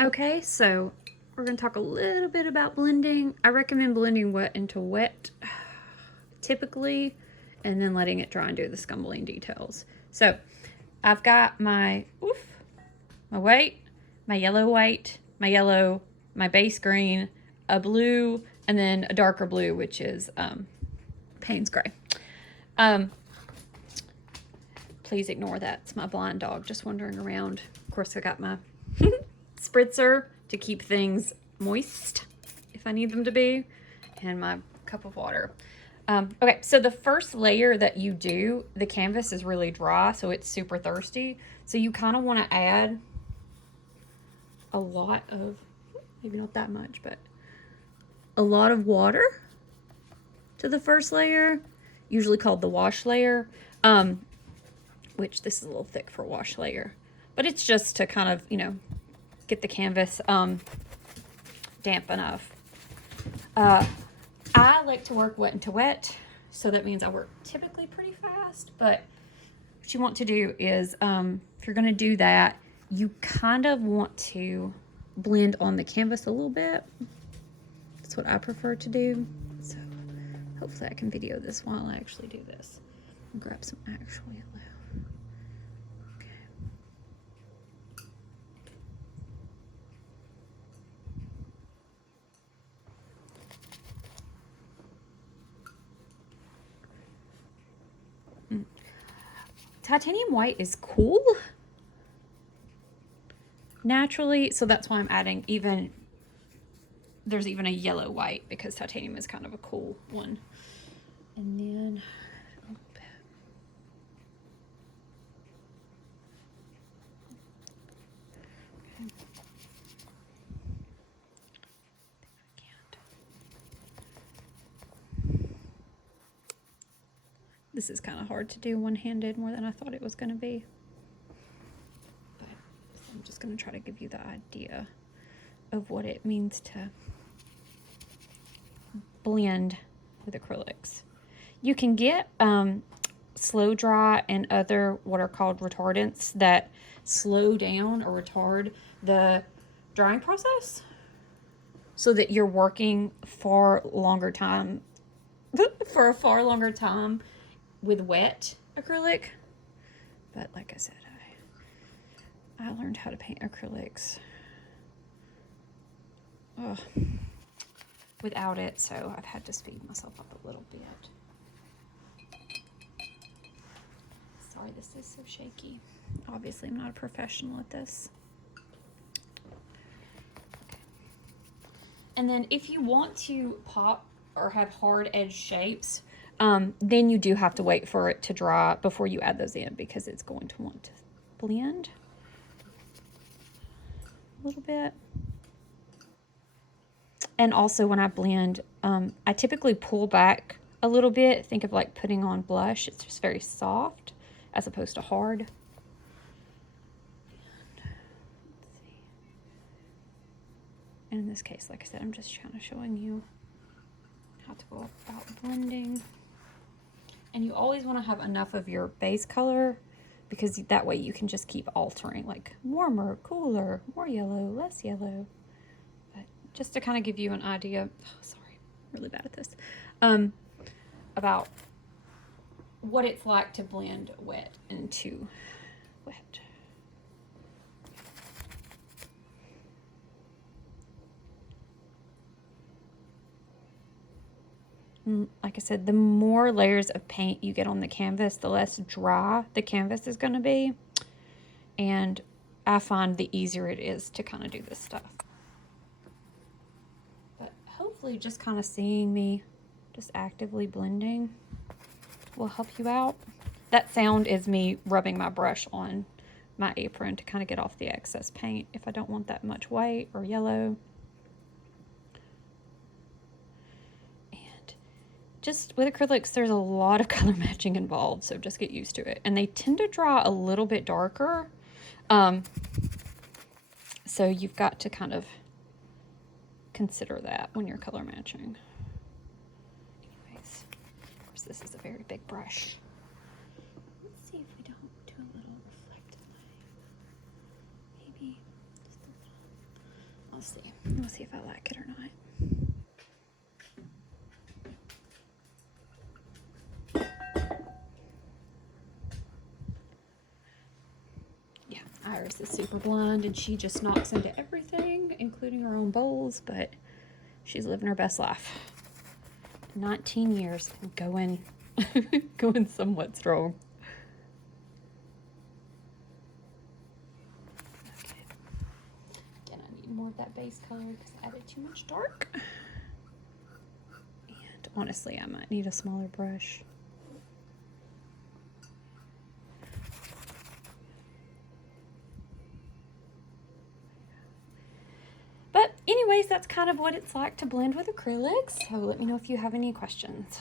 Okay, so we're going to talk a little bit about blending. I recommend blending wet into wet typically, and then letting it dry and do the scumbling details. So I've got my white, my yellow white, my yellow, my base green, a blue, and then a darker blue, which is Payne's Gray. Please ignore that. It's my blind dog just wandering around. Of course, I got my spritzer to keep things moist if I need them to be, and my cup of water. Okay, so the first layer that you do, the canvas is really dry, so it's super thirsty. So you kind of want to add a lot of, maybe not that much, but a lot of water to the first layer, usually called the wash layer, which this is a little thick for wash layer. But it's just to kind of, you know, get the canvas damp enough. I like to work wet into wet, so that means I work typically pretty fast, but what you want to do is, if you're going to do that, you kind of want to blend on the canvas a little bit. That's what I prefer to do. So hopefully I can video this while I actually do this. I'll grab some actual yellow. Titanium white is cool naturally, so that's why I'm adding there's even a yellow white, because titanium is kind of a cool one. And then a little bit. This is kind of hard to do one-handed, more than I thought it was going to be. But I'm just going to try to give you the idea of what it means to blend with acrylics. You can get slow dry and other what are called retardants that slow down or retard the drying process, so that you're working for a longer time with wet acrylic. But like I said, I learned how to paint acrylics without it, so I've had to speed myself up a little bit. Sorry, this is so shaky. Obviously, I'm not a professional at this. Okay. And then if you want to pop or have hard edge shapes, then you do have to wait for it to dry before you add those in, because it's going to want to blend a little bit. And also when I blend, I typically pull back a little bit. Think of like putting on blush. It's just very soft as opposed to hard. And in this case, like I said, I'm just kind of showing you how to go about blending. And you always want to have enough of your base color, because that way you can just keep altering, like warmer, cooler, more yellow, less yellow. But just to kind of give you an idea, sorry, I'm really bad at this, about what it's like to blend wet into wet. Like I said, the more layers of paint you get on the canvas, the less dry the canvas is going to be. And I find the easier it is to kind of do this stuff. But hopefully just kind of seeing me just actively blending will help you out. That sound is me rubbing my brush on my apron to kind of get off the excess paint if I don't want that much white or yellow. Just with acrylics, there's a lot of color matching involved, so just get used to it. And they tend to dry a little bit darker. So you've got to kind of consider that when you're color matching. Anyways, of course, this is a very big brush. Let's see if we don't do a little reflective light. Maybe just a little. I'll see. We'll see if I like it or not. Yeah, Iris is super blind and she just knocks into everything, including her own bowls, but she's living her best life. 19 years going going somewhat strong. Okay. Again, I need more of that base color because I added too much dark. And honestly, I might need a smaller brush. But anyways, that's kind of what it's like to blend with acrylics. So let me know if you have any questions.